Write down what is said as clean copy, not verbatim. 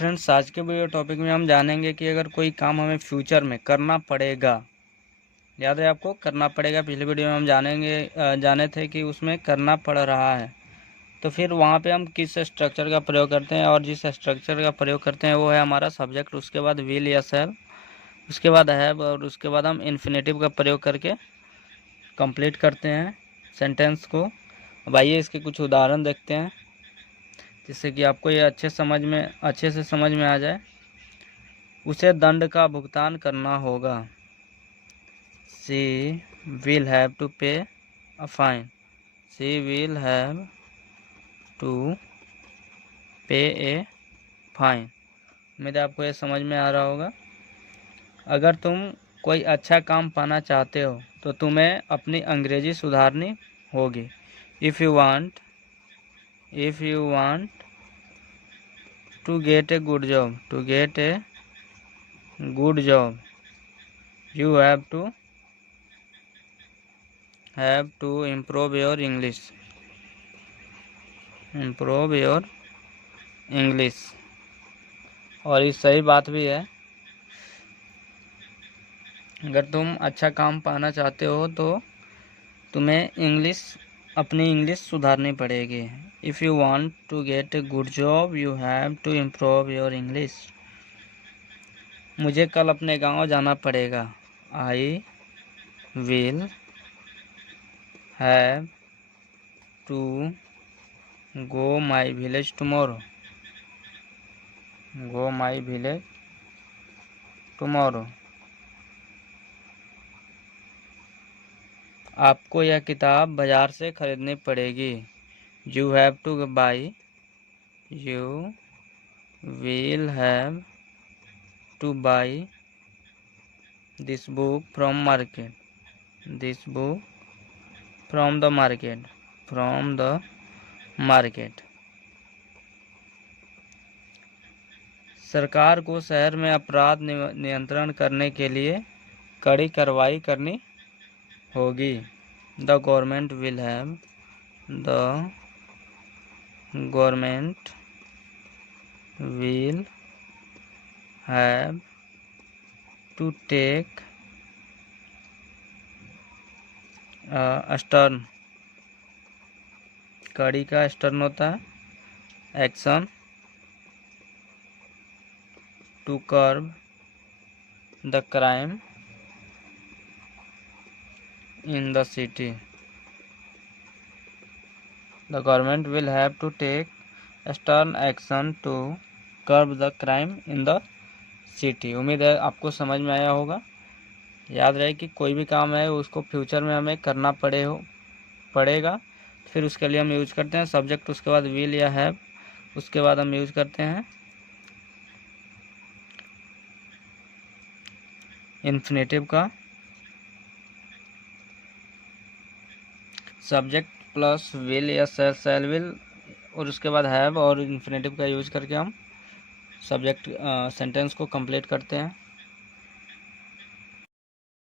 Friends, आज के video topic में हम जानेंगे कि अगर कोई काम हमें फ्यूचर में करना पड़ेगा, याद है आपको, करना पड़ेगा। पिछले वीडियो में हम जाने थे कि उसमें करना पड़ रहा है, तो फिर वहाँ पे हम किस स्ट्रक्चर का प्रयोग करते हैं। और जिस स्ट्रक्चर का प्रयोग करते हैं वो है हमारा सब्जेक्ट, उसके बाद विल या शैल, उसके बाद हैव, और उसके बाद हम इन्फिनेटिव का प्रयोग करके कंप्लीट करते हैं सेंटेंस को। अब आइए इसके कुछ उदाहरण देखते हैं, जिससे कि आपको ये अच्छे से समझ में आ जाए। उसे दंड का भुगतान करना होगा। She will have to pay a fine. She will have to pay a fine. उम्मीद है आपको ये समझ में आ रहा होगा। अगर तुम कोई अच्छा काम पाना चाहते हो तो तुम्हें अपनी अंग्रेजी सुधारनी होगी। If you want to get a good job, you have to improve your English। और ये सही बात भी है। अगर तुम अच्छा काम पाना चाहते हो तो तुम्हें अपनी इंग्लिश सुधारनी पड़ेगी। If you want to get a good job you have to improve your English. मुझे कल अपने गांव जाना पड़ेगा। I will have to go my village tomorrow. आपको यह किताब बाजार से खरीदनी पड़ेगी। You have to buy you will have to buy this book from the market. सरकार को शहर में अपराध नियंत्रण करने के लिए कड़ी कार्रवाई करनी होगी। The government will have to take stern. कड़ी का स्टर्न होता है action. To curb the crime in the city. The government will have to take stern action to curb the crime in the city। उम्मीद है आपको समझ में आया होगा। याद रहे कि कोई भी काम है उसको फ्यूचर में हमें करना पड़ेगा, फिर उसके लिए हम यूज करते हैं सब्जेक्ट, उसके बाद विल या हैव, उसके बाद हम यूज करते हैं इन्फिनेटिव का। सब्जेक्ट प्लस विल या शैल विल, और उसके बाद हैव और इन्फिनेटिव का यूज करके हम सब्जेक्ट सेंटेंस को कंप्लीट करते हैं।